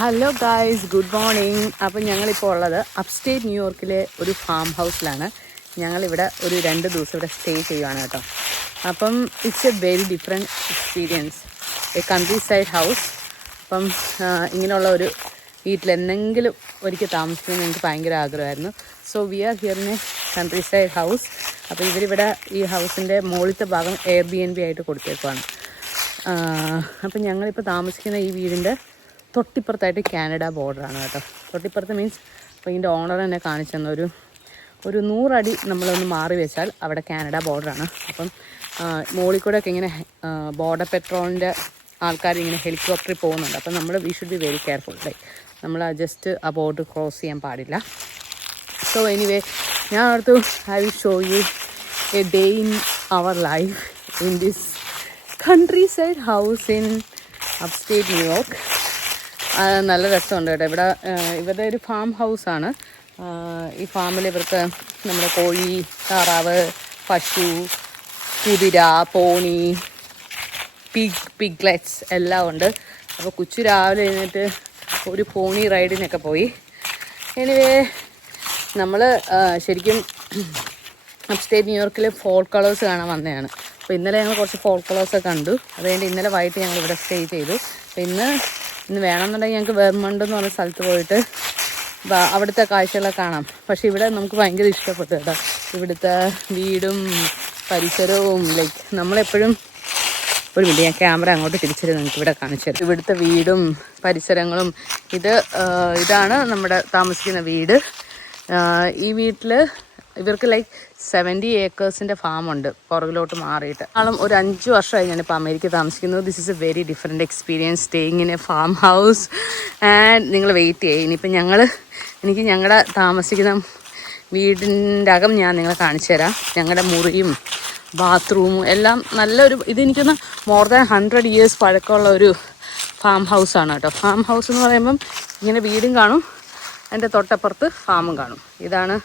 Hello guys, good morning. അപ്പം ഞങ്ങളിപ്പോൾ ഉള്ളത് അപ്സ്റ്റേറ്റ് ന്യൂയോർക്കിലെ ഒരു ഫാം ഹൗസിലാണ്. ഞങ്ങളിവിടെ ഒരു 2 ദിവസം ഇവിടെ സ്റ്റേ ചെയ്യുവാണ് കേട്ടോ. അപ്പം it's A very different experience, A country side house. അപ്പം ഇങ്ങനെയുള്ള ഒരു വീട്ടിൽ എന്തെങ്കിലും ഒരിക്കൽ താമസിക്കണമെന്ന് എനിക്ക് ഭയങ്കര ആഗ്രഹമായിരുന്നു. So we are here in A country side house. അപ്പോൾ ഇവരിവിടെ ഈ ഹൗസിൻ്റെ മുകളിലത്തെ ഭാഗം Airbnb ആയിട്ട് കൊടുത്തേക്കുവാണ്. അപ്പം ഞങ്ങളിപ്പോൾ താമസിക്കുന്ന ഈ വീടിൻ്റെ തൊട്ടിപ്പുറത്തായിട്ട് കാനഡ ബോർഡറാണ് കേട്ടോ. തൊട്ടിപ്പുറത്ത് മീൻസ് അപ്പോൾ ഇതിൻ്റെ ഓണർ തന്നെ കാണിച്ചു തന്ന ഒരു 100 അടി നമ്മളൊന്ന് മാറി വെച്ചാൽ അവിടെ കാനഡ ബോർഡറാണ്. അപ്പം മുകളിൽ കൂടെ ഒക്കെ ഇങ്ങനെ ബോർഡർ പെട്രോളിൻ്റെ ആൾക്കാർ ഇങ്ങനെ ഹെലികോപ്റ്ററിൽ പോകുന്നുണ്ട്. അപ്പം നമ്മൾ we should be very careful. നമ്മൾ ജസ്റ്റ് ആ ബോർഡർ ക്രോസ് ചെയ്യാൻ പാടില്ല. സോ എനിവേ, ഞാൻ ഓർത്തു I will show you a day in our life in this countryside house in upstate New York. നല്ല രസമുണ്ട് കേട്ടോ. ഇവരുടെ ഒരു ഫാം ഹൗസാണ്. ഈ ഫാമിൽ ഇവർക്ക് നമ്മുടെ കോഴി, താറാവ്, പശു, കുതിര, പോണി, പിഗ്ലെറ്റ്സ് എല്ലാം ഉണ്ട്. അപ്പോൾ കൊച്ചു രാവിലെ എഴുന്നേറ്റ് ഒരു പോണി റൈഡിനൊക്കെ പോയി. എനിവേ, നമ്മൾ ശരിക്കും അപ്സ്റ്റേറ്റ് ന്യൂയോർക്കിൽ ഫോൾ കളേഴ്സ് കാണാൻ വന്നതാണ്. അപ്പോൾ ഇന്നലെ ഞങ്ങൾ കുറച്ച് ഫോൾ കളേഴ്സൊക്കെ കണ്ടു. അതുകൊണ്ട് ഇന്നലെ വൈകിട്ട് ഞങ്ങൾ ഇവിടെ സ്റ്റേ ചെയ്തു. അപ്പോൾ ഇന്ന് വേണമെന്നുണ്ടെങ്കിൽ ഞങ്ങൾക്ക് വെർമണ്ട് എന്ന് പറഞ്ഞ സ്ഥലത്ത് പോയിട്ട് അവിടുത്തെ കാഴ്ചകളൊക്കെ കാണാം. പക്ഷെ ഇവിടെ നമുക്ക് ഭയങ്കര ഇഷ്ടപ്പെട്ടു കേട്ടോ. ഇവിടുത്തെ വീടും പരിസരവും നമ്മളെപ്പോഴും ഒരു മിനിറ്റ്, ഞാൻ ക്യാമറ അങ്ങോട്ട് തിരിച്ചിട്ട് നിങ്ങൾക്ക് ഇവിടെ കാണിച്ചു തരാം. ഇവിടുത്തെ വീടും പരിസരങ്ങളും ഇതാണ് നമ്മുടെ താമസിക്കുന്ന വീട്. ഈ വീട്ടിൽ ഇവർക്ക് 70 ഏക്കേഴ്സിൻ്റെ ഫാമുണ്ട് പുറകിലോട്ട് മാറിയിട്ട്. ഒരു 5 വർഷമായി ഞാനിപ്പോൾ അമേരിക്ക താമസിക്കുന്നത്. This is A very different experience staying in A farm house. And നിങ്ങൾ വെയിറ്റ് ചെയ്യും. ഇനിയിപ്പോൾ എനിക്ക് ഞങ്ങളുടെ താമസിക്കുന്ന വീടിൻ്റെ അകം ഞാൻ നിങ്ങളെ കാണിച്ചു തരാം. ഞങ്ങളുടെ മുറിയും ബാത്റൂമും എല്ലാം നല്ലൊരു ഇതെനിക്കൊന്ന് മോർ ദാൻ 100 years പഴക്കമുള്ള ഒരു ഫാം ഹൗസാണ് കേട്ടോ. ഫാം ഹൗസ് എന്ന് പറയുമ്പം ഇങ്ങനെ വീടും കാണും, അതിൻ്റെ തൊട്ടപ്പുറത്ത് ഫാമും കാണും. ഇതാണ്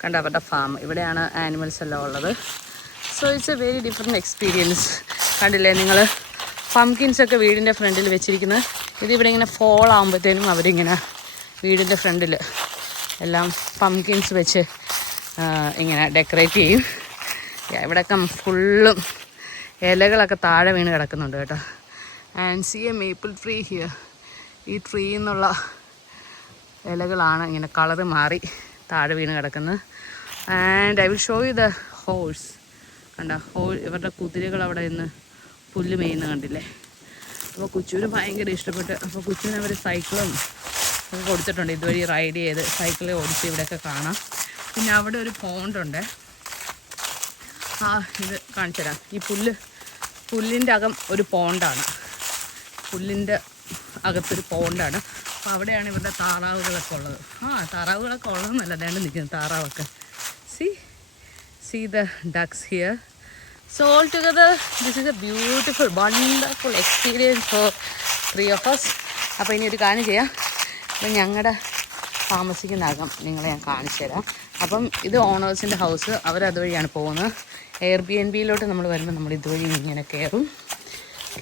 കണ്ട അവരുടെ ഫാം. ഇവിടെയാണ് ആനിമൽസ് എല്ലാം ഉള്ളത്. So it's A very different experience. കണ്ടില്ലേ നിങ്ങൾ, പംകിൻസൊക്കെ വീടിൻ്റെ ഫ്രണ്ടിൽ വെച്ചിരിക്കുന്നത്. ഇതിവിടെ ഇങ്ങനെ ഫോൾ ആകുമ്പോഴത്തേനും അവരിങ്ങനെ വീടിൻ്റെ ഫ്രണ്ടിൽ എല്ലാം പംകിൻസ് വെച്ച് ഇങ്ങനെ ഡെക്കറേറ്റ് ചെയ്യും. ഇവിടെയൊക്കെ ഫുള്ളും ഇലകളൊക്കെ താഴെ വീണ് കിടക്കുന്നുണ്ട് കേട്ടോ. And C A maple tree here. ഈ ട്രീ എന്നുള്ള ഇലകളാണ് ഇങ്ങനെ കളറ് മാറി താഴെ വീണ് കിടക്കുന്നത്. And I will show you the horse. കണ്ട ഇവരുടെ കുതിരകൾ അവിടെ നിന്ന് പുല്ല് മേയുന്ന കണ്ടില്ലേ. അപ്പോൾ കൊച്ചുവിന് ഭയങ്കര ഇഷ്ടപ്പെട്ട്. അപ്പോൾ കൊച്ചുവിന് അവർ സൈക്കിളും ഒക്കെ കൊടുത്തിട്ടുണ്ട്. ഇതുവഴി റൈഡ് ചെയ്ത് സൈക്കിൾ ഓടിച്ച് ഇവിടെയൊക്കെ കാണാം. പിന്നെ അവിടെ ഒരു പോണ്ടുണ്ട്. ഇത് കാണിച്ചു തരാം. ഈ പുല്ലിൻ്റെ അകം ഒരു പോണ്ടാണ്. പുല്ലിൻ്റെ അകത്തൊരു പോണ്ടാണ്. അപ്പോൾ അവിടെയാണ് ഇവരുടെ താറാവുകളൊക്കെ ഉള്ളത്. താറാവുകളൊക്കെ ഉള്ളതെന്നല്ല, വേണ്ട നിൽക്കുന്നത് താറാവൊക്കെ. See the ducks here. So all together this is a beautiful wonderful experience for 3 of us. അപ്പോൾ ഇനി ഒരു കാര്യം ചെയ്യാം. അപ്പം ഞങ്ങളുടെ താമസിക്കുന്ന അകം നിങ്ങളെ ഞാൻ കാണിച്ചു തരാം. അപ്പം ഇത് ഓണേഴ്സിൻ്റെ ഹൗസ്. അവരതുവഴിയാണ് പോകുന്നത്. Airbnb-യിലോട്ട് നമ്മൾ വരുമ്പോൾ നമ്മൾ ഇതുവഴി ഇങ്ങനെ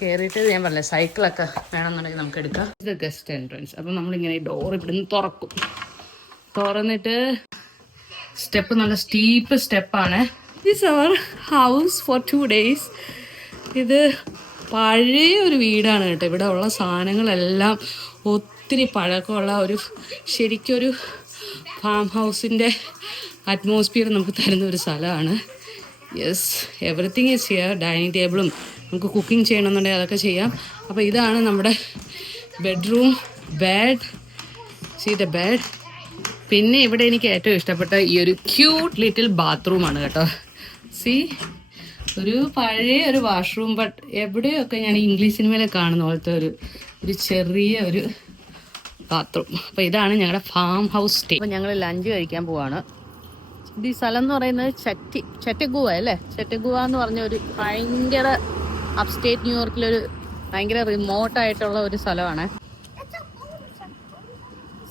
കയറിയിട്ട് ഞാൻ പറഞ്ഞില്ല, സൈക്കിളൊക്കെ വേണമെന്നുണ്ടെങ്കിൽ നമുക്ക് എടുക്കാം. ഇത് ഗസ്റ്റ് എൻട്രൻസ്. അപ്പം നമ്മളിങ്ങനെ ഈ ഡോർ ഇവിടുന്ന് തുറക്കും. തുറന്നിട്ട് സ്റ്റെപ്പ് നല്ല സ്റ്റീപ്പ് സ്റ്റെപ്പാണ്. This our house for 2 days. ഇത് പഴയ ഒരു വീടാണ് കേട്ടോ. ഇവിടെ ഉള്ള സാധനങ്ങളെല്ലാം ഒത്തിരി പഴക്കമുള്ള ശരിക്കൊരു ഫാം ഹൗസിൻ്റെ അറ്റ്മോസ്ഫിയർ നമുക്ക് തരുന്ന ഒരു സ്ഥലമാണ്. Yes, everything is here. Dining ടേബിളും നമുക്ക് കുക്കിംഗ് ചെയ്യണമെന്നുണ്ടെങ്കിൽ അതൊക്കെ ചെയ്യാം. അപ്പോൾ ഇതാണ് നമ്മുടെ bedroom. Bed, see the bed. പിന്നെ ഇവിടെ എനിക്ക് ഏറ്റവും ഇഷ്ടപ്പെട്ട ഈ ഒരു ക്യൂട്ട് ലിറ്റിൽ ബാത്റൂമാണ് കേട്ടോ. സീ, ഒരു പഴയ ഒരു വാഷ്റൂം. ബട്ട് എവിടെയൊക്കെ ഞാൻ ഇംഗ്ലീഷ് സിനിമയിൽ കാണുന്ന പോലത്തെ ഒരു ചെറിയ ഒരു ബാത്റൂം. അപ്പോൾ ഇതാണ് ഞങ്ങളുടെ ഫാം ഹൗസ് സ്റ്റേ. അപ്പോൾ ഞങ്ങൾ ലഞ്ച് കഴിക്കാൻ പോവാണ്. ഈ സ്ഥലം എന്ന് പറയുന്നത് ചറ്റഗുവ അല്ലേ. ചറ്റഗുവ എന്ന് പറഞ്ഞ ഒരു ഭയങ്കര അപ്സ്റ്റേറ്റ് ന്യൂയോർക്കിലൊരു ഭയങ്കര റിമോട്ടായിട്ടുള്ള ഒരു സ്ഥലമാണ്.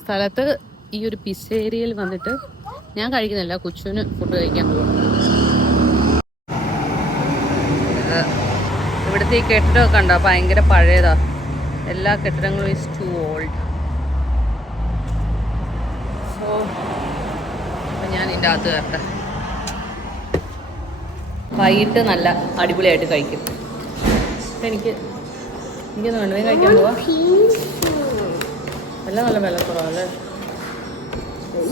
സ്ഥലത്ത് ഈ ഒരു പിസേരിയയിൽ വന്നിട്ട് ഞാൻ കഴിക്കുന്നില്ല, കൊച്ചുവിന് ഫുഡ് കഴിക്കാൻ പോകും. ഇവിടുത്തെ ഈ കെട്ടിടമൊക്കെ ഉണ്ടോ, ഭയങ്കര പഴയതാ. എല്ലാ കെട്ടിടങ്ങളും ഈസ് ടു ഓൾഡ്. ഇതിൻ്റെ അകത്ത് കയറട്ടെ. വൈകിട്ട് നല്ല അടിപൊളിയായിട്ട് കഴിക്കും. എനിക്കൊന്നും വേണ്ട, നീ കഴിക്കാൻ പോവാ. എല്ലാം നല്ല വിലക്കുറവല്ലേ.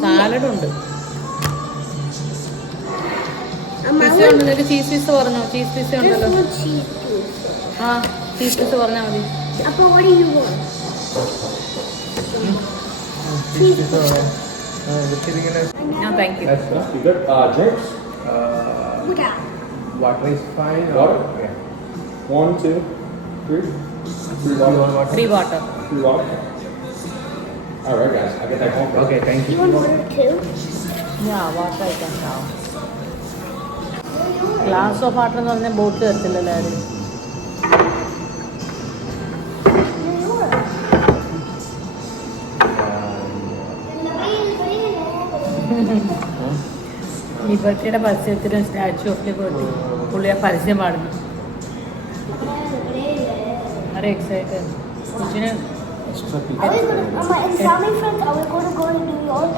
സാലഡുണ്ട്, പിസ്സ ഉണ്ട്. നിനക്ക് ചീസ് പിസ്സ പറഞ്ഞോ? ചീസ് പിസ്സ ഉണ്ടല്ലോ. ആ ചീസ് പിസ്സ പറഞ്ഞാൽ മതി. No, thank you. That's good. Drinks? Water is fine. Water? Okay. 1, 2, 3. 3 water. 3 water. 3 water. Alright guys, I'll get that home. Okay, thank you. You want water too? Yeah, water I can have. Glass of water എന്ന് പറഞ്ഞാൽ boat തരത്തില്ലല്ലോ ആരും. ലിബർട്ടിയുടെ പരസ്യത്തിനും statue of liberty പുള്ളി ആ പരസ്യം പാടുന്നു. വളരെ excited. കൊച്ചിന് In family friends, I was going to go to New York.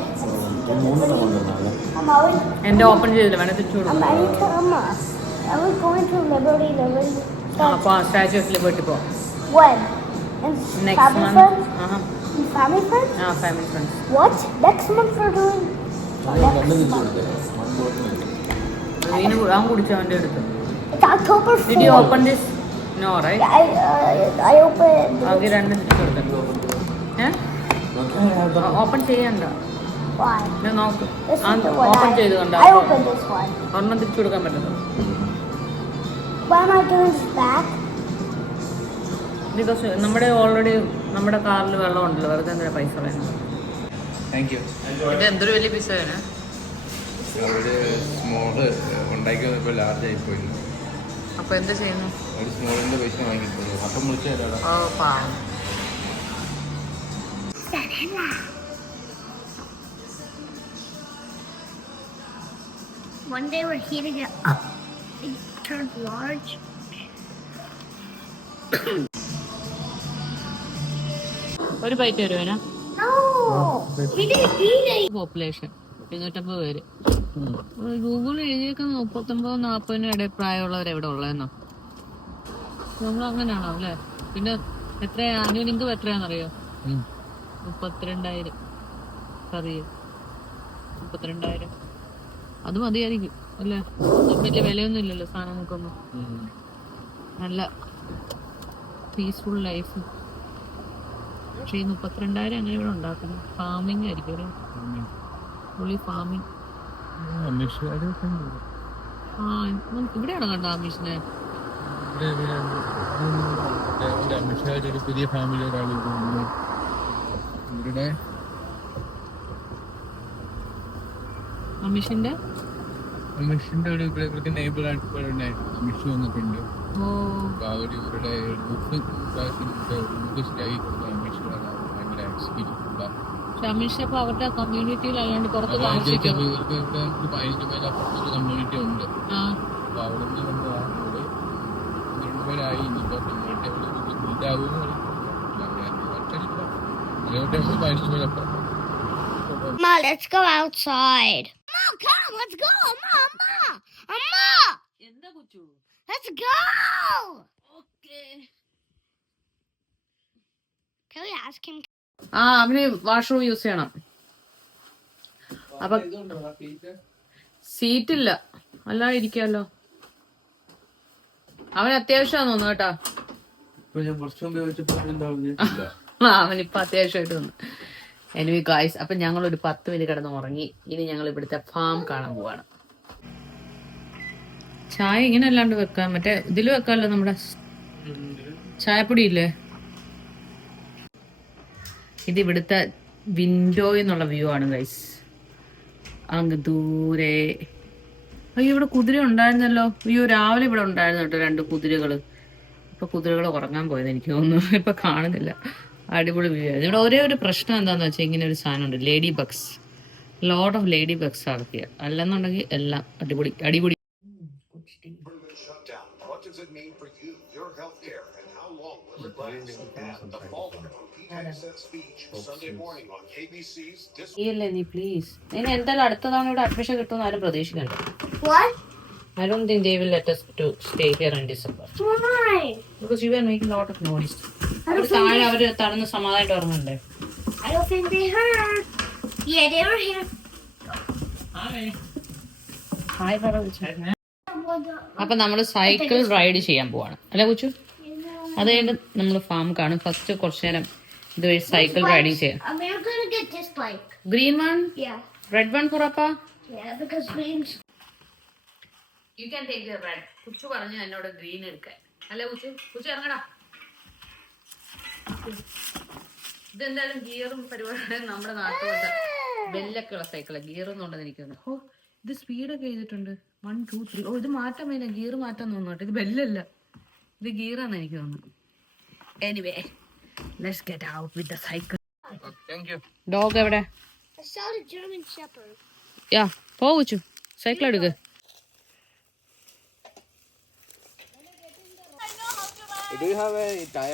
എൻ്റെ ഓപ്പൺ ചെയ്തില്ല, വേണേ തിരിച്ചു കൊടുക്കും. I was going to Liberty. അപ്പോൾ സ്റ്റാച്യു ഓഫ് ലിബർട്ടി പോവാം. When? In next family month. friends? In family friends? ആ family friends. What? Next month we're doing? വീണ് അവൻ കുടിച്ചു അവൻ്റെ അടുത്ത്. It's October 4th. Did you open this? No, right? I opened. ആകെ രണ്ട് തിരിച്ചു കൊടുത്തു. ഓപ്പൺ ചെയ്യണ്ട. Why? ഞാൻ നോക്ക്. This is the one open ചെയ്ത് കണ്ട I opened this one. ഒരെണ്ണം തിരിച്ചു കൊടുക്കാൻ പറ്റുന്നു. Why am I doing this back? Because നമ്മുടെ ഓൾറെഡി നമ്മുടെ കാറിൽ വെള്ളം ഉണ്ടല്ലോ, വെറുതെ എന്തിനാ പൈസ വേണം. Thank you. ഇത് എന്തൊരു വലിയ പിസ്സ വേണേ. ഒരു സ്മോള് ഉണ്ടാക്കി വന്നപ്പോൾ ലാർജ് ആയിപ്പോയി. അപ്പോൾ എന്താ ചെയ്യുന്നു? ഒരു സ്മോളിൻ്റെ പൈസ വാങ്ങിയിട്ടുള്ളൂ. അപ്പം വിളിച്ചു തരാടാ. ഓ പാവം. One day we're heating it up. It turns large. ഒരു ബൈറ്റ് വരുവേനാ? No! We didn't eat it! Population 250 പേര്. ഗൂഗിൾ എഴുതിയേക്കുന്ന 39-40 ഇടയിൽ പ്രായമുള്ളവർ എവിടെ ഉള്ളതെന്നോ? നമ്മൾ അങ്ങനെയാണോ അല്ലേ? പിന്നെ എത്ര ആനുവൽ ഇൻകം എത്രയാണെന്നറിയോ? 32,000. അറിയോ? 32,000. അത് മതിയായിരിക്കും അല്ലേ? വലിയ വിലയൊന്നും ഇല്ലല്ലോ സാധനങ്ങൾക്കൊന്നും. നല്ല പീസ്ഫുൾ ലൈഫ്. പക്ഷേ ഈ 32,000 എങ്ങനെ ഇവിടെ ഉണ്ടാക്കുന്നു? ഫാമിംഗ് ആയിരിക്കും ഒരു ഫുള്ളി ഫാമിംഗ്. ആ ഇവിടെയാണോ കണ്ടോ അമീഷിനെ? പുതിയ ഫാമിലി ഒരാൾ ഇവിടെ അമീഷിന്റെ ഒരു ഇവർക്ക് നെയ്ബറായിട്ട് അമിഷ് വന്നിട്ടുണ്ട്. ഓ അപ്പൊ അവര് ഇവരുടെ ശരിയാക്കി കൊടുത്ത അമിഷ് ഭയങ്കര എക്സിക്യൂട്ടീവ്. പക്ഷെ അമീഷ് അപ്പൊ അവരുടെ കമ്മ്യൂണിറ്റിയിൽ അല്ലാണ്ട് പുറത്ത് ഇവർക്ക് താമസിക്കും. ഇവിടെ 15 പേര് അപ്പുറത്തൊരു കമ്മ്യൂണിറ്റി ഉണ്ട്. അപ്പൊ അവിടെ നിന്ന് വന്നതാണ്. 2 പേരായി. ഇനിയിപ്പോ കമ്മ്യൂണിറ്റി ഇതാകുമെന്ന് പറയും. Mama, let's go outside. Mom, come, let's go. Mama, എന്താ കുച്ചു? let's go. Okay. Can we ask him? ആ അവന് വാഷ്റൂം യൂസ് ചെയ്യണം. അപ്പൊ സീറ്റില്ല, അല്ലാതെ ഇരിക്കാമല്ലോ. അവൻ അത്യാവശ്യമാന്ന് തോന്നുന്നു കേട്ടോ. അവനിപ്പോ അത്യാവശ്യമായിട്ട് തോന്നുന്നു. എനിവേ ഗായ്സ്, അപ്പൊ ഞങ്ങളൊരു 10 മിനിറ്റ് കിടന്ന് ഉറങ്ങി. ഇനി ഞങ്ങൾ ഇവിടുത്തെ ഫാം കാണാൻ പോവാണ്. ചായ ഇങ്ങനെ അല്ലാണ്ട് വെക്കാം, മറ്റേ ഇതിൽ വെക്കാമല്ലോ, നമ്മുടെ ചായപ്പൊടി ഇല്ലേ. ഇത് ഇവിടുത്തെ വിൻഡോയിൽ നിന്നുള്ള വ്യൂ ആണ് ഗൈസ്. അങ്ങ് ദൂരെ. അയ്യോ ഇവിടെ കുതിര ഉണ്ടായിരുന്നല്ലോ. അയ്യോ രാവിലെ ഇവിടെ ഉണ്ടായിരുന്നു കേട്ടോ 2 കുതിരകള്. ഇപ്പൊ കുതിരകൾ ഉറങ്ങാൻ പോയത് എനിക്ക് തോന്നുന്നു. ഇപ്പൊ കാണുന്നില്ല. അടിപൊളി വ്യൂ ആയിരുന്നു. ഇവിടെ ഒരേ ഒരു പ്രശ്നം എന്താന്ന് വെച്ചാൽ ഇങ്ങനെ ഒരു സാധനം ഉണ്ട്, lady Bugs. Lot of lady Bugs ആക്കിയ. അല്ലെന്നുണ്ടെങ്കിൽ എല്ലാം അടിപൊളി അടിപൊളി. What does it mean for you, your healthcare, and how long will it last? And the fallout from ഇല്ലേ നീ പ്ലീസ്. നീ എന്തായാലും അടുത്ത തവണ ഇവിടെ അഡ്മിഷൻ കിട്ടുമെന്ന് ആരും പ്രതീക്ഷിക്കണ്ട. What? I don't think they will let us to stay here in December. Why? Because you were making a lot of noise. അവര് താഴെ അവര് തടന്ന് സമാധാനമായിട്ട് ഉറങ്ങണ്ടേ? I don't think they heard. Yeah, they were here. Hi പറ കുച്ചു. അപ്പൊ നമ്മള് cycle ride ചെയ്യാൻ പോവാണ് അല്ലെ കുച്ചു? അത് കഴിഞ്ഞ് നമ്മള് ഫാം കാണും. ഫസ്റ്റ് കുറച്ചു നേരം ഇതുവഴി സൈക്കിൾ റൈഡിങ് ചെയ്യാം. We're gonna get this bike. Green one, Yeah. Red one for അപ്പ. Yeah, because green's. You can take the red. Kuchu പറഞ്ഞു എന്നോട് ഗ്രീൻ എടുക്കാൻ അല്ലെ കുച്ചു? കുച്ചു ഇറങ്ങടാ. ഇതെന്തായാലും ഗിയറും പരിപാടിയും നമ്മുടെ നാട്ടിൽ ബെല്ലൊക്കെ ഉള്ള സൈക്കിള്. ഗിയറൊന്നും ഉണ്ടെന്ന് എനിക്ക് തോന്നുന്നു. ഓ ഇത് സ്പീഡൊക്കെ ചെയ്തിട്ടുണ്ട്. 1 2 3. ഓ ഇത് മാറ്റാൻ വേണ്ട. ഗിയർ മാറ്റാൻ തോന്നുന്നു. ഇത് ബെല്ലല്ല, ഇത് ഗിയറാന്ന് എനിക്ക് തോന്നുന്നു. Anyway let's get out with the cycle. Thank you. Dog എവിടെ? I saw the German Shepherd. യാ പോ കുച്ചു, സൈക്കിൾ എടുക്ക്. Do you have a tire?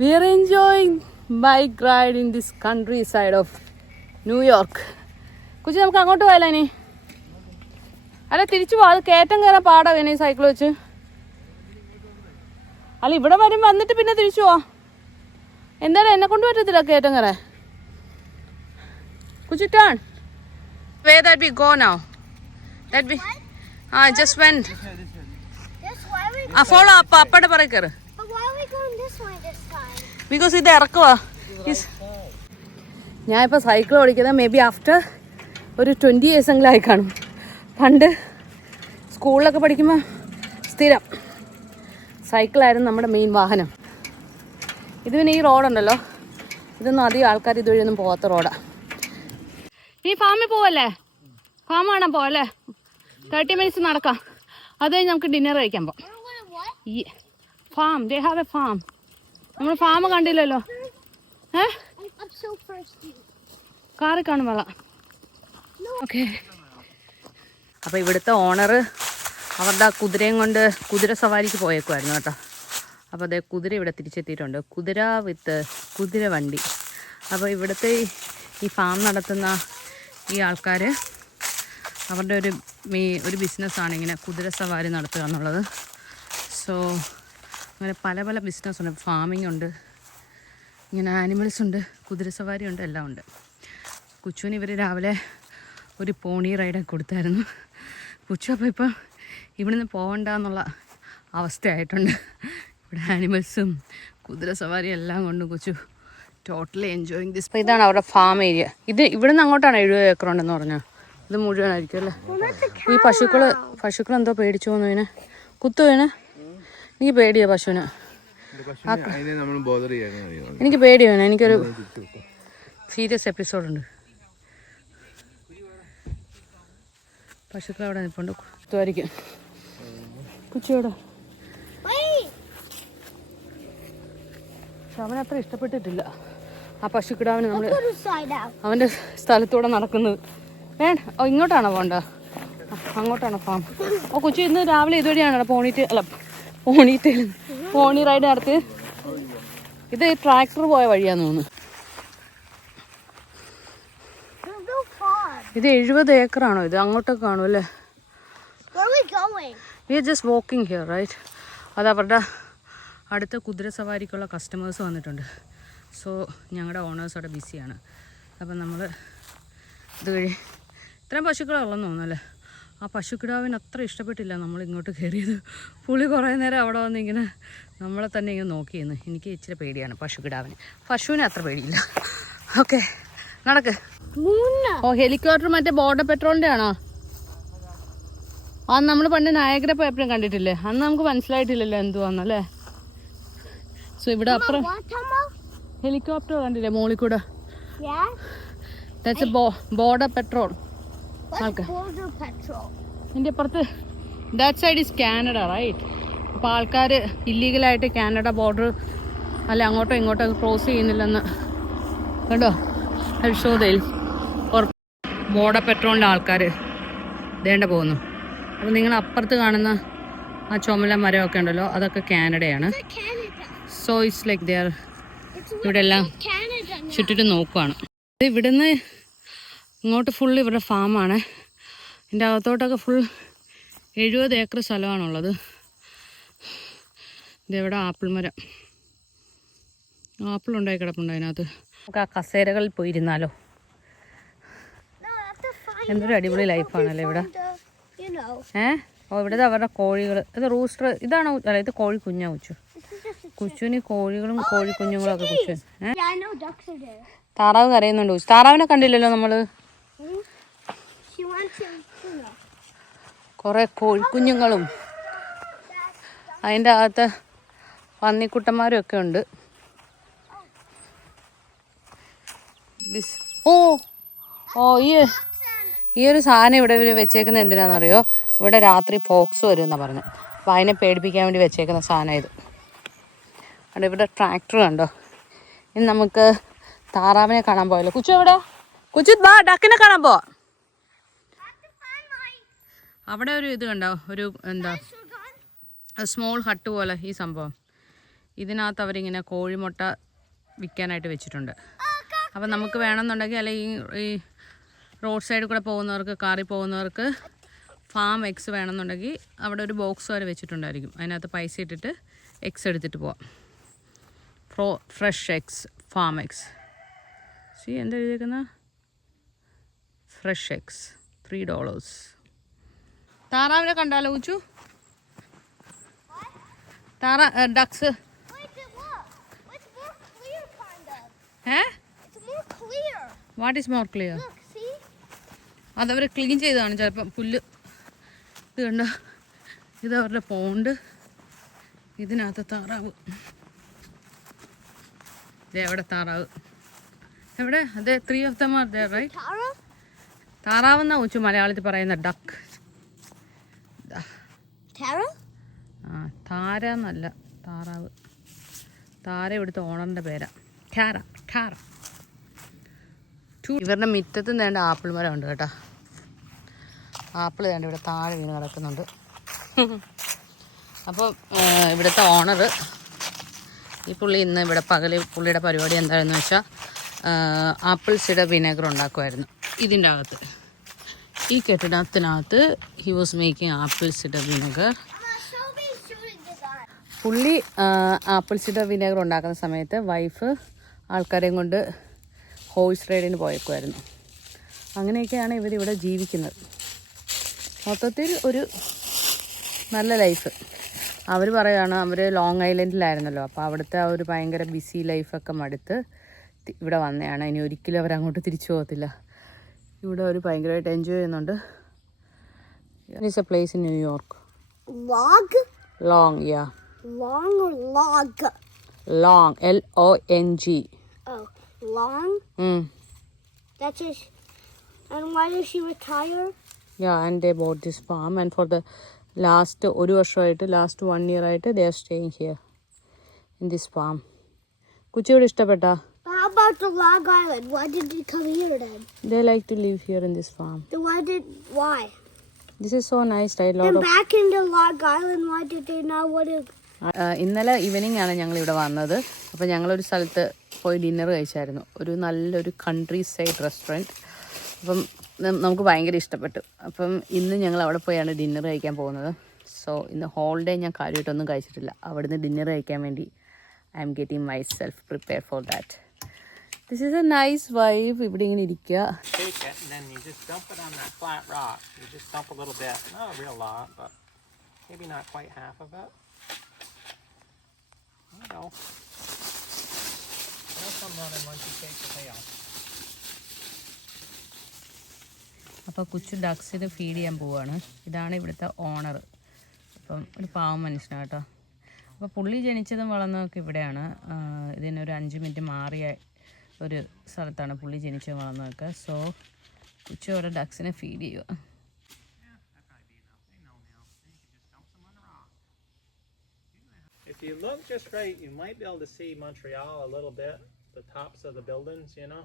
We are enjoying bike ride in this countryside of New York. കുച്ചു നമുക്ക് അങ്ങോട്ട് പോയാലോ ഇനി? അല്ല തിരിച്ചു പോ. അത് കയറ്റം കയറാൻ പാടാ വേണേ സൈക്കിൾ വെച്ച്. അല്ല ഇവിടെ വരും വന്നിട്ട് പിന്നെ തിരിച്ചു പോവാ. എന്തായാലും എന്നെ കൊണ്ട് പറ്റത്തില്ല കയറ്റം കയറാൻ. കുച്ചു turn. Where that we go now? That we just went. This way we. follow up അപ്പടെ പറയ കയറ്. But why are we going this way this time? Because ഇത് ഇറക്കുവാ. ഞാനിപ്പോൾ സൈക്കിൾ ഓടിക്കുന്നത് മേ ബി ആഫ്റ്റർ ഒരു 20 years എങ്കിലായി കാണും. പണ്ട് സ്കൂളിലൊക്കെ പഠിക്കുമ്പോൾ സ്ഥിരം സൈക്കിളായിരുന്നു നമ്മുടെ മെയിൻ വാഹനം. ഇത് പിന്നെ ഈ റോഡുണ്ടല്ലോ, ഇതൊന്നും അധികം ആൾക്കാർ ഇതുവഴിയൊന്നും പോകാത്ത റോഡാണ്. നീ ഫാമിൽ പോവല്ലേ? ഫാം കാണാൻ പോവല്ലേ? 30 minutes നടക്കാം. അത് കഴിഞ്ഞ് നമുക്ക് ഡിന്നർ കഴിക്കാൻ പോകാം. ഈ farm, they have A farm. നമ്മൾ ഫാം കണ്ടില്ലല്ലോ. I'm so thirsty. കാറിൽ കാണും വെള്ളം. ഓക്കെ. അപ്പോൾ ഇവിടുത്തെ ഓണർ അവരുടെ കുതിരയും കൊണ്ട് കുതിര സവാരിക്ക് പോയേക്കുമായിരുന്നു കേട്ടോ. അപ്പോൾ അതേ കുതിര ഇവിടെ തിരിച്ചെത്തിയിട്ടുണ്ട്. കുതിര വിത്ത് കുതിര വണ്ടി. അപ്പോൾ ഇവിടുത്തെ ഈ ഫാം നടത്തുന്ന ഈ ആൾക്കാർ അവരുടെ ഒരു ബിസിനസ്സാണ് ഇങ്ങനെ കുതിര സവാരി നടത്തുക എന്നുള്ളത്. സോ അങ്ങനെ പല പല ബിസിനസ്സുണ്ട്. ഫാമിംഗ് ഉണ്ട്, ഇങ്ങനെ ആനിമൽസ് ഉണ്ട്, കുതിരസവാരി ഉണ്ട്, എല്ലാം ഉണ്ട്. കുച്ചുവിന് ഇവർ രാവിലെ ഒരു പോണി റൈഡ് കൊടുത്തായിരുന്നു. കുച്ചു അപ്പോൾ ഇപ്പം ഇവിടുന്ന് പോകണ്ട എന്നുള്ള അവസ്ഥയായിട്ടുണ്ട്. ഇവിടെ ആനിമൽസും കുതിരസവാരിയും എല്ലാം കൊണ്ട് കുച്ചു ടോട്ടലി എൻജോയിങ് ദിസ്. അപ്പോൾ ഇതാണ് അവരുടെ ഫാം ഏരിയ. ഇത് ഇവിടുന്ന് അങ്ങോട്ടാണ് 70 ഏക്കർ ഉണ്ടെന്ന് പറഞ്ഞാൽ. ഇത് മുഴുവനായിരിക്കും അല്ലേ? ഈ പശുക്കൾ എന്തോ പേടിച്ചു പോകുന്നു. ഇതിനെ കുത്തുവിന്. എനിക്ക് പേടിയാ പശുവിന്. എനിക്ക് പേടിയാണ്. എനിക്കൊരു സീരിയസ് എപ്പിസോഡുണ്ട്. പശുക്കൾ അവിടെ നിൽപ്പുണ്ട്. കുത്തുമായിരിക്കും. കുച്ചിയോടെ പക്ഷെ അവനത്ര ഇഷ്ടപ്പെട്ടിട്ടില്ല ആ പശുക്കിടാവിന് നമ്മൾ അവൻ്റെ സ്ഥലത്തൂടെ നടക്കുന്നത്. വേണ്ട. ഓ ഇങ്ങോട്ടാണോ പോണ്ട? അങ്ങോട്ടാണോ ഫാം? ഓ കൊച്ചു ഇന്ന് രാവിലെ ഇതുവഴിയാണോ പോണി റൈഡ് നടത്തി? ഇത് ട്രാക്ടർ പോയ വഴിയാന്ന് തോന്നുന്നു. ഇത് 70 ഏക്കറാണോ ഇത്? അങ്ങോട്ടൊക്കെ കാണും അല്ലേ? We are just walking here right. അത് അവരുടെ അടുത്ത കുതിര സവാരിക്കുള്ള കസ്റ്റമേഴ്സ് വന്നിട്ടുണ്ട്. സോ ഞങ്ങളുടെ ഓണേഴ്സ് അവിടെ ബിസിയാണ്. അപ്പം നമ്മൾ ഇതുവഴി ഇത്രയും പശുക്കളുള്ളെന്ന് തോന്നുന്നല്ലേ. ആ പശുക്കിടാവിന് അത്ര ഇഷ്ടപ്പെട്ടില്ല നമ്മൾ ഇങ്ങോട്ട് കയറിയത്. പുള്ളി കുറേ നേരം അവിടെ വന്ന് ഇങ്ങനെ നമ്മളെ തന്നെ ഇങ്ങനെ നോക്കിയെന്ന്. എനിക്ക് ഇച്ചിരി പേടിയാണ് പശുക്കിടാവിന്. പശുവിന് അത്ര പേടിയില്ല. ഓക്കെ നടക്ക്. ഓ ഹെലികോപ്റ്റർ മറ്റേ ബോർഡർ പെട്രോളിൻ്റെ ആണോ? അത് നമ്മൾ പണ്ട് നായകര പോയപ്പോഴും കണ്ടിട്ടില്ലേ? അന്ന് നമുക്ക് മനസ്സിലായിട്ടില്ലല്ലോ എന്തുവാന്നല്ലേ. സോ ഇവിടെ അപ്പുറം ഹെലികോപ്റ്റർ കണ്ടില്ലേ മോളിൽ കൂടെ? That's border patrol. ഇതിൻ്റെ അപ്പുറത്ത് that side is Canada right. അപ്പോൾ ആൾക്കാർ ഇല്ലീഗലായിട്ട് കാനഡ ബോർഡർ അല്ല അങ്ങോട്ടോ ഇങ്ങോട്ടോ ക്രോസ് ചെയ്യുന്നില്ലെന്ന് കണ്ടോ? ഷോതയിൽ ബോർഡർ പെട്രോളിൻ്റെ ആൾക്കാർ ദേണ്ട പോകുന്നു. അപ്പോൾ നിങ്ങൾ അപ്പുറത്ത് കാണുന്ന ആ ചുമല മരമൊക്കെ ഉണ്ടല്ലോ അതൊക്കെ കാനഡയാണ്. Canada. So it's like there It's ഇവിടെ എല്ലാം Canada now. ചുറ്റിട്ട് നോക്കുവാണ്. ഇത് ഇവിടുന്ന് ഇങ്ങോട്ട് ഫുൾ ഇവരുടെ ഫാമാണ്. ഇതിൻ്റെ അകത്തോട്ടൊക്കെ ഫുൾ 70 ഏക്കർ സ്ഥലമാണുള്ളത്. ഇതെവിടെ ആപ്പിൾ മരം, ആപ്പിൾ ഉണ്ടായി കിടപ്പുണ്ട് അതിനകത്ത്. നമുക്ക് ആ കസേരകളിൽ പോയിരുന്നാലോ? No, that's a fine. എന്തൊരു അടിപൊളി ലൈഫാണല്ലേ ഇവിടെ. You know. ഓ ഇവിടുത്തെ അവരുടെ കോഴികൾ. ഇത് റൂസ്റ്റർ ഇതാണോ? അല്ല ഇത് കോഴി കുഞ്ഞാ ഉച്ചു. കുച്ചുവിന് കോഴികളും കോഴിക്കുഞ്ഞുങ്ങളും ഒക്കെ കുച്ചു. Yeah, I know ducks are there. താറാവ് കരയുന്നുണ്ട്. ഉച്ചു താറാവിനെ കണ്ടില്ലല്ലോ നമ്മള്. She wants to, you know. കുറെ കോഴിക്കുഞ്ഞുങ്ങളും അതിൻ്റെ അകത്ത് പന്നിക്കുട്ടന്മാരും ഒക്കെ ഉണ്ട്. ഈ ഒരു സാധനം ഇവിടെ ഇവർ വെച്ചേക്കുന്നത് എന്തിനാണെന്നറിയോ? ഇവിടെ രാത്രി ഫോക്സ് വരും എന്നാണ് പറഞ്ഞത്. അപ്പോൾ അതിനെ പേടിപ്പിക്കാൻ വേണ്ടി വെച്ചേക്കുന്ന സാധനം ഇത്. അവിടെ ഇവിടെ ട്രാക്ടർ കണ്ടോ. ഇനി നമുക്ക് താറാവിനെ കാണാൻ പോയല്ലോ. കുച്ചു എവിടെ? കുച്ചു ബാ ഡക്കിനെ കാണാൻ പോവാ. അവിടെ ഒരു ഇത് കണ്ടോ, ഒരു എന്താ സ്മോൾ ഹട്ട് പോലെ ഈ സംഭവം. ഇതിനകത്ത് അവരിങ്ങനെ കോഴിമുട്ട വിൽക്കാനായിട്ട് വെച്ചിട്ടുണ്ട്. അപ്പം നമുക്ക് വേണമെന്നുണ്ടെങ്കിൽ അല്ലെങ്കിൽ ഈ റോഡ് സൈഡിൽ കൂടെ പോകുന്നവർക്ക്, കാറിൽ പോകുന്നവർക്ക് ഫാം എഗ്സ് വേണമെന്നുണ്ടെങ്കിൽ അവിടെ ഒരു ബോക്സ് വരെ വെച്ചിട്ടുണ്ടായിരിക്കും. അതിനകത്ത് പൈസ ഇട്ടിട്ട് എഗ്സ് എടുത്തിട്ട് പോവാം. Fresh eggs, farm eggs. എന്താ എഴുതിയേക്കുന്ന? Fresh eggs $3. താറാവിനെ കണ്ടാലോ ഉച്ചു? Ducks. What is more clear? അതവർ ക്ലീൻ ചെയ്തതാണ് ചിലപ്പം. പുല്ല് ഇത് കണ്ടോ, ഇത് അവരുടെ പോണ്ട്. ഇതിനകത്ത് താറാവ്. എവിടെ താറാവ്? എവിടെ? അതെ, 3 of them are there, right? താറാവെന്നാ ഉച്ചു മലയാളത്തിൽ പറയുന്ന. ഡക്ക്. താര എന്നല്ല, താറാവ്. താര ഇവിടുത്തെ ഓണറിൻ്റെ പേരാ. ഖാര. ഇവരുടെ മുറ്റത്ത് വേണ്ട ആപ്പിൾ മരം ഉണ്ട് കേട്ടോ. ആപ്പിൾ വേണ്ട ഇവിടെ താഴെ വീണ് കിടക്കുന്നുണ്ട്. അപ്പം ഇവിടുത്തെ ഓണർ, ഈ പുള്ളി ഇന്ന് ഇവിടെ പകൽ പുള്ളിയുടെ പരിപാടി എന്താണെന്ന് വെച്ചാൽ ആപ്പിൾ സിഡർ വിനെഗർ ഉണ്ടാക്കുമായിരുന്നു ഇതിൻ്റെ അകത്ത്. ഈ കെട്ടിടത്തിനകത്ത് he was making apple cider vinegar. പുള്ളി ആപ്പിൾ സിഡർ വിനെഗർ ഉണ്ടാക്കുന്ന സമയത്ത് വൈഫ് ആൾക്കാരെയും കൊണ്ട് ഹോഴ്സ് റൈഡിന് പോയേക്കുമായിരുന്നു. അങ്ങനെയൊക്കെയാണ് ഇവരിവിടെ ജീവിക്കുന്നത്. മൊത്തത്തിൽ ഒരു നല്ല ലൈഫ്. അവർ പറയുകയാണ് അവർ ലോങ് ഐലൻഡിലായിരുന്നല്ലോ, അപ്പോൾ അവിടുത്തെ ആ ഒരു ഭയങ്കര ബിസി ലൈഫൊക്കെ മടുത്ത് ഇവിടെ വന്നതാണ്. ഇനി ഒരിക്കലും അവരങ്ങോട്ട് തിരിച്ചു പോകത്തില്ല. ഇവിടെ ഒരു ഭയങ്കരമായിട്ട് എൻജോയ് ചെയ്യുന്നുണ്ട്. It's A place in New York. Long yeah. Long or log? Long, LONG. Oh, long? That's just... And why did she retire? Yeah, and they bought this farm, and for the last 1 year ആയിട്ട് they are staying here in this farm. കുച്ചിയോട് ഇഷ്ടപ്പെട്ടാ? How about the log island? Why did they come here then? They like to live here in this farm. Then why? This is so nice, right? Then back in the log island, why did they not want to... ഇന്നലെ evening ആണ് ഞങ്ങളിവിടെ വന്നത്. അപ്പോൾ ഞങ്ങളൊരു സ്ഥലത്ത് പോയി dinner കഴിച്ചായിരുന്നു, ഒരു നല്ലൊരു കൺട്രി സൈഡ് റെസ്റ്റോറൻറ്റ്. അപ്പം നമുക്ക് ഭയങ്കര ഇഷ്ടപ്പെട്ടു. അപ്പം ഇന്ന് ഞങ്ങൾ അവിടെ പോയാണ് ഡിന്നർ കഴിക്കാൻ പോകുന്നത്. സോ ഇന്ന് ഹോളിഡേ ഞാൻ കാര്യമായിട്ടൊന്നും കഴിച്ചിട്ടില്ല. അവിടുന്ന് ഡിന്നർ കഴിക്കാൻ വേണ്ടി I am getting my self prepare for that. This is A nice vibe. ഇവിടെ ഇങ്ങനെ ഇരിക്കുക. Take it and then you just dump it on that flat rock. You just dump a little bit, not a real lot, but maybe not quite half of it. There you go. There's some running once you take the tail. അപ്പോൾ കൊച്ചു ഡക്സിന് feed ചെയ്യാൻ പോവുകയാണ്. ഇതാണ് ഇവിടുത്തെ owner. അപ്പം ഒരു പാവം മനുഷ്യനാണ് കേട്ടോ. അപ്പോൾ പുള്ളി ജനിച്ചതും വളർന്നതൊക്കെ ഇവിടെയാണ്. ഇതിനൊരു 5 മിനിറ്റ് മാറിയ ഒരു സ്ഥലത്താണ് പുള്ളി ജനിച്ചതും വളർന്നതൊക്കെ. സോ കൊച്ചു അവിടെ ഡക്സിനെ ഫീഡ് ചെയ്യുക. If you look just right, you might be able to see Montreal a little bit, the tops of the buildings, you know.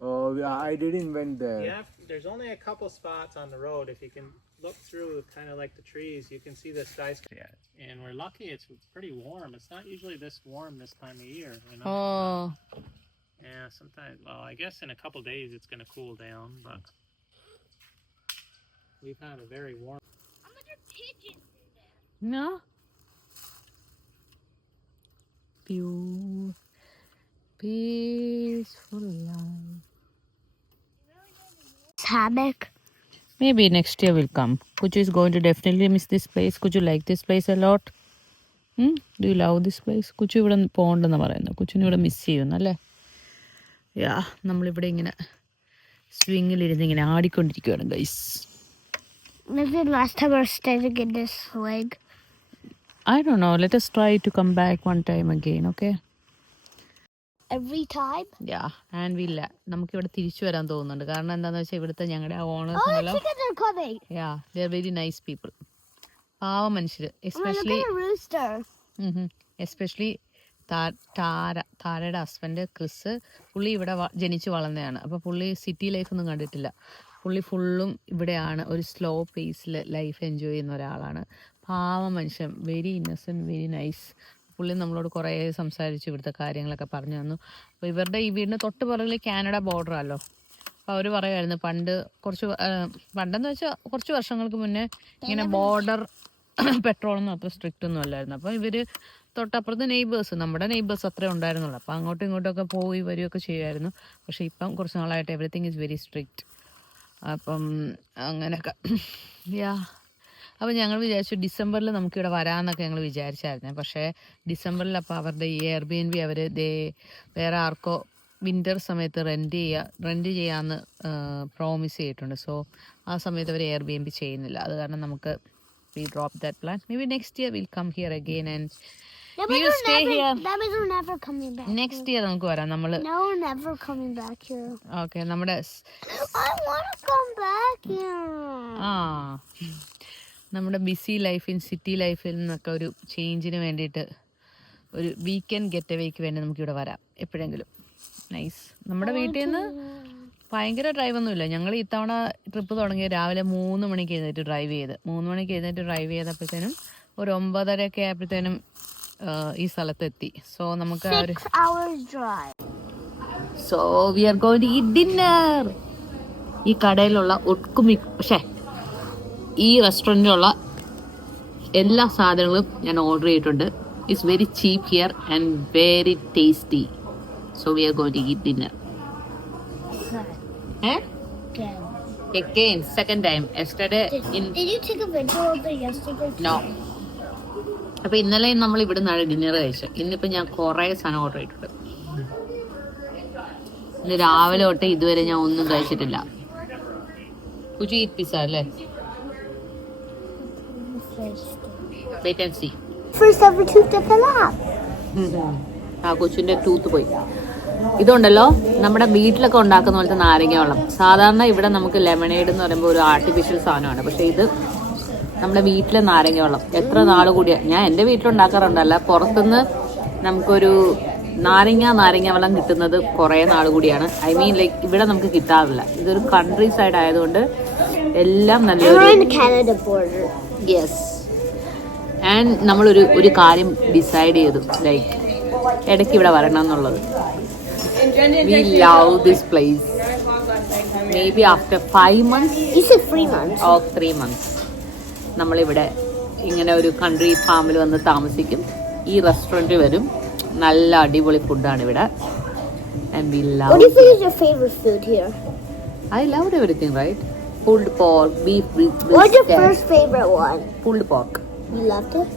Oh, I didn't went there. Yeah, there's only a couple spots on the road. If you can look through kind of like the trees, you can see the skyscraper. Yeah. And we're lucky it's pretty warm. It's not usually this warm this time of year, you know? Oh, Yeah, sometimes, well, I guess in a couple days it's going to cool down, but we've had a very warm. I'm gonna pigeon. no. Pure, peaceful life. Hammock. Maybe next year will come. Kuchu is going to definitely miss this place. Kuchu like this place a lot. Do you love this place? കുച്ചു ഇവിടെ പോകണ്ടെന്ന് പറയുന്നു. കുച്ചുവിന് ഇവിടെ miss ചെയ്യുന്നല്ലേ? യാ, നമ്മളിവിടെ ഇങ്ങനെ സ്വിങ്ങിലിരുന്ന് ഇങ്ങനെ ആടിക്കൊണ്ടിരിക്കുകയാണ് guys. This is the last time we're standing in this swing. I don't know. Let us try to come back one time again, okay? Every time? Yeah, and villa. നമുക്കിവിടെ തിരിച്ചു വരാൻ തോന്നുന്നുണ്ട്. കാരണം എന്താണെന്ന് വെച്ചാൽ ഇവിടുത്തെ ഞങ്ങളുടെ ആ ഓണേഴ്സ് Oh, the ഉണ്ടല്ലോ. chickens are coming. Yeah, they are very nice people. പാവ മനുഷ്യർ. Oh, look especially at a rooster. Especially താരയുടെ ഹസ്ബൻഡ് ക്രിസ്. പുള്ളി ഇവിടെ ജനിച്ച് വളർന്നതാണ്. അപ്പോൾ പുള്ളി സിറ്റി ലൈഫൊന്നും കണ്ടിട്ടില്ല. പുള്ളി ഫുള്ളും ഇവിടെയാണ് ഒരു സ്ലോ പേസിൽ ലൈഫ് എൻജോയ് ചെയ്യുന്ന ഒരാളാണ്. പാവ മനുഷ്യൻ, വെരി ഇന്നസെൻറ്റ്, വെരി നൈസ്. പുള്ളി നമ്മളോട് കുറേ സംസാരിച്ചു, ഇവിടുത്തെ കാര്യങ്ങളൊക്കെ പറഞ്ഞു തന്നു. അപ്പോൾ ഇവരുടെ ഈ വീടിന് തൊട്ട് പുറകിൽ കാനഡ ബോർഡറല്ലോ. അപ്പോൾ അവർ പറയുമായിരുന്നു പണ്ടെന്ന് വെച്ചാൽ കുറച്ച് വർഷങ്ങൾക്ക് മുന്നേ ഇങ്ങനെ ബോർഡർ പെട്രോളൊന്നും അത്ര സ്ട്രിക്റ്റ് ഒന്നും അല്ലായിരുന്നു. അപ്പോൾ ഇവർ തൊട്ടപ്പുറത്ത് നെയ്ബേഴ്സ്, നമ്മുടെ നെയ്ബേഴ്സ് അത്രേ ഉണ്ടായിരുന്നുള്ളൂ. അപ്പോൾ അങ്ങോട്ടും ഇങ്ങോട്ടൊക്കെ പോയി വരികയൊക്കെ ചെയ്യുമായിരുന്നു. പക്ഷേ ഇപ്പം കുറച്ച് നാളായിട്ട് എവറിത്തിങ് ഈസ് വെരി സ്ട്രിക്റ്റ്. അപ്പം അങ്ങനെയൊക്കെ യാ. അപ്പോൾ ഞങ്ങൾ വിചാരിച്ചു ഡിസംബറിൽ നമുക്കിവിടെ വരാമെന്നൊക്കെ ഞങ്ങൾ വിചാരിച്ചായിരുന്നു. പക്ഷേ ഡിസംബറിൽ അപ്പോൾ അവരുടെ ഈ എയർബിഎൻബി അവർ വേറെ ആർക്കോ വിൻ്റർ സമയത്ത് റെൻറ്റ് ചെയ്യാമെന്ന് പ്രോമിസ് ചെയ്തിട്ടുണ്ട്. സോ ആ സമയത്ത് അവർ എയർബിഎൻബി ചെയ്യുന്നില്ല. അത് കാരണം നമുക്ക് we drop that plan. Maybe next year we'll come here again and we will stay here. That means we're never coming back. Next year നമുക്ക് വരാം. നമ്മൾ No, we're never coming back here. Okay. നമ്മുടെ I want to come back here. നമ്മുടെ BC ലൈഫിൽ city ലൈഫിൽ നിന്നൊക്കെ ഒരു ചേഞ്ചിന് വേണ്ടിയിട്ട് ഒരു വീക്കെൻഡ് ഗെറ്റ് അവേക്ക് വേണ്ടി നമുക്കിവിടെ വരാം എപ്പോഴെങ്കിലും. നൈസ്. നമ്മുടെ വീട്ടിൽ നിന്ന് ഭയങ്കര ഡ്രൈവൊന്നുമില്ല. ഞങ്ങൾ ഇത്തവണ ട്രിപ്പ് തുടങ്ങിയ രാവിലെ 3 മണിക്ക് എഴുന്നേറ്റ് ഡ്രൈവ് ചെയ്തപ്പോഴത്തേനും ഒരു 9:30 ആയപ്പോഴത്തേനും ഈ സ്ഥലത്തെത്തി. സോ നമുക്ക് so we are going to eat dinner. ഈ കടയിലുള്ള ഈ റെസ്റ്റോറൻറ്റിലുള്ള എല്ലാ സാധനങ്ങളും ഞാൻ ഓർഡർ ചെയ്തിട്ടുണ്ട്. It's very cheap here and very tasty. So we are going to eat dinner. Again, second time. Yesterday Did you take a video of it yesterday? No. അപ്പോൾ ഇന്നലെ നമ്മൾ ഇവിടെ നിന്നാണ് ഡിന്നർ കഴിച്ചത്. ഇന്നിപ്പോൾ ഞാൻ കുറേ സാധനം ഓർഡർ ചെയ്തിട്ടുണ്ട്. ഇന്ന് രാവിലെ തൊട്ട് ഇതുവരെ ഞാൻ ഒന്നും കഴിച്ചിട്ടില്ല. കുച്ചു ഈറ്റ് പിസ്സ അല്ലേ? Wait and see. First ever tooth to fill up. ആ കൊച്ചിൻ്റെ ടൂത്ത് പോയി. ഇതുണ്ടല്ലോ നമ്മുടെ വീട്ടിലൊക്കെ ഉണ്ടാക്കുന്ന പോലത്തെ നാരങ്ങ വെള്ളം. സാധാരണ ഇവിടെ നമുക്ക് ലെമണേഡ് എന്ന് പറയുമ്പോൾ ഒരു ആർട്ടിഫിഷ്യൽ സാധനമാണ്. പക്ഷേ ഇത് നമ്മുടെ വീട്ടിലെ നാരങ്ങ വെള്ളം. എത്ര നാൾ കൂടിയാണ് ഞാൻ എൻ്റെ വീട്ടിലുണ്ടാക്കാറുണ്ടല്ല, പുറത്തുനിന്ന് നമുക്കൊരു നാരങ്ങ വെള്ളം കിട്ടുന്നത് കുറേ നാൾ കൂടിയാണ്. ഐ മീൻ ലൈക്ക് ഇവിടെ നമുക്ക് കിട്ടാറില്ല. ഇതൊരു കൺട്രി സൈഡ് ആയതുകൊണ്ട് എല്ലാം നല്ലൊരു യെസ്. ആൻഡ് നമ്മളൊരു കാര്യം ഡിസൈഡ് ചെയ്തു, ലൈക്ക് ഇടയ്ക്ക് ഇവിടെ വരണം എന്നുള്ളത്. We love this place. Maybe after 5 months. You said 3 months. Or 3 months. നമ്മളിവിടെ ഇങ്ങനെ ഒരു കൺട്രി ഫാമിൽ വന്ന് താമസിക്കും. ഈ റെസ്റ്റോറൻറ്റിൽ വരും. നല്ല അടിപൊളി ഫുഡാണ് ഇവിടെ. And we love. What do you think is your favorite food here? I loved everything, right? Pulled pork, beef, What's your first favorite one? Pulled pork. You loved it?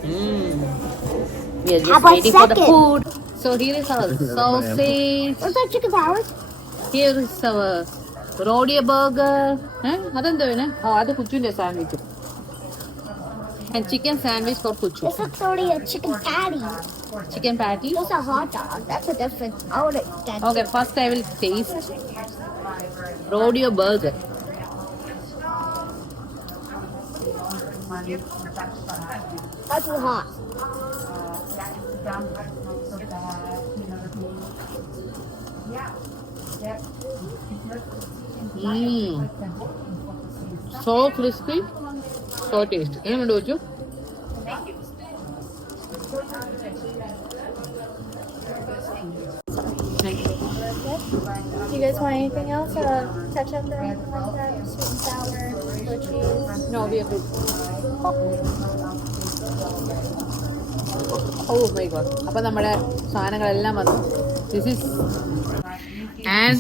We are How just about waiting for the second? food. So here is our sausage. What's that chicken powers? Here is our rodeo burger. അതെന്താ വേണേ? അത് കുച്ചുവിൻ്റെ sandwich. And chicken sandwich for Kuchu. This looks already a chicken patty. Chicken patty? That's a hot dog. That's a different. I want that. Okay, first I will taste rodeo burger. That's too hot. So crispy. So taste. എങ്ങനെയുണ്ട് ചോദിച്ചു? Do you guys want anything else? Ketchup or anything like that? Sweet and sour, or cheese? No, we are good. Oh my god. അപ്പം നമ്മുടെ സാധനങ്ങളെല്ലാം വന്നു.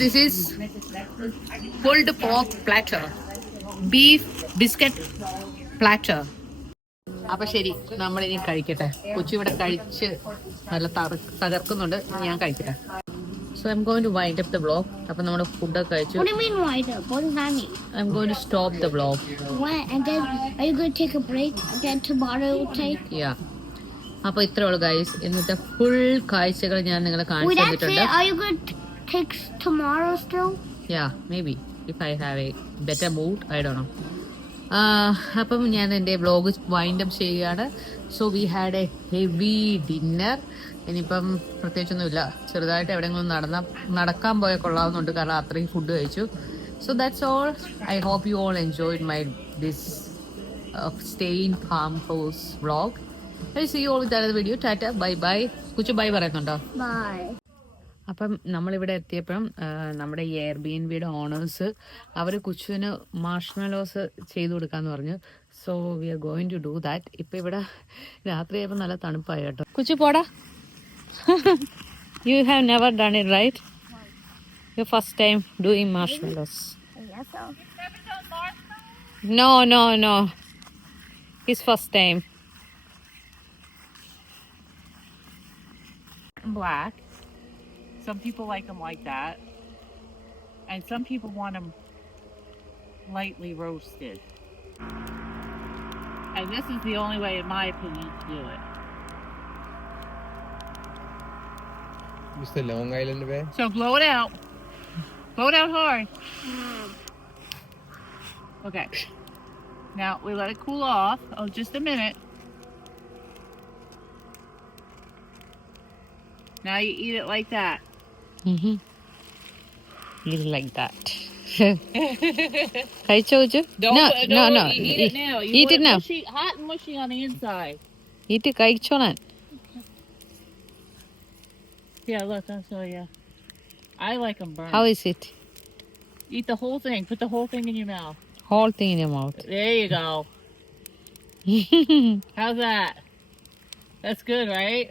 This is pulled pork platter, beef biscuit platter. അപ്പം ശരി, നമ്മളിനി കഴിക്കട്ടെ. കൊച്ചു ഇവിടെ കഴിച്ച് നല്ല തകർക്കുന്നുണ്ട്. ഞാൻ കഴിക്കട്ടെ. So I'm going to wind up the vlog. അപ്പം നമ്മുടെ ഫുഡൊക്കെ കഴിച്ചു. What do you mean wind up? What does that mean? I'm going to stop the vlog. When? And then are you going to take a break? And then tomorrow we'll take? Yeah. അപ്പോൾ ഇത്രേ ഉള്ളൂ guys. ഇന്നത്തെ full കാഴ്ചകൾ ഞാൻ നിങ്ങളെ Wait, കാണിച്ചു that's it? തന്നിട്ടുണ്ട്. Are you going to take tomorrow still? Yeah, maybe if I have a better mood, I don't know. അപ്പം ഞാൻ എൻ്റെ വ്ലോഗ് വൈൻഡ് അപ്പ് ചെയ്യുകയാണ്. So we had A heavy dinner. ഇനിയിപ്പം പ്രത്യേകിച്ചൊന്നുമില്ല, ചെറുതായിട്ട് എവിടെയെങ്കിലും നടക്കാൻ പോയാൽ കൊള്ളാവുന്നുണ്ട്, കാരണം അത്രയും ഫുഡ് കഴിച്ചു. So that's all. I hope you all enjoyed my this stay in farm house vlog. I see you all with another video. Tata, bye bye. Kuchu bye പറയുന്നുണ്ടോ? Bye. അപ്പം നമ്മളിവിടെ എത്തിയപ്പം നമ്മുടെ ഈ എയർബിഎൻബിയുടെ ഓണേഴ്സ് അവർ കുച്ചുവിന് മാർഷ്മെലോസ് ചെയ്തു കൊടുക്കാന്ന് പറഞ്ഞു. So we are going to do that. ഇപ്പം ഇവിടെ രാത്രിയായപ്പോൾ നല്ല തണുപ്പായി കേട്ടോ. കുച്ചു പോടാ. You have never done it right? You first time doing marshmallows? Yes, so. No. His first time. Black. Some people like them like that, and some people want them lightly roasted. And this is the only way, in my opinion, to do it. It's the Long Island way. So blow it out. Blow it out hard. Okay. Now we let it cool off. Oh, just a minute. Now you eat it like that. Mm-hmm. Eat it like that. കഴിച്ചോ? No. Eat it now. You Eat it now. Mushy, hot and mushy on the inside. Eat it. കഴിച്ചോളാൻ. Yeah, look, I'll show you. I like them burnt. How is it? Eat the whole thing. Put the whole thing in your mouth. Whole thing in your mouth. There you go. How's that? That's good, right?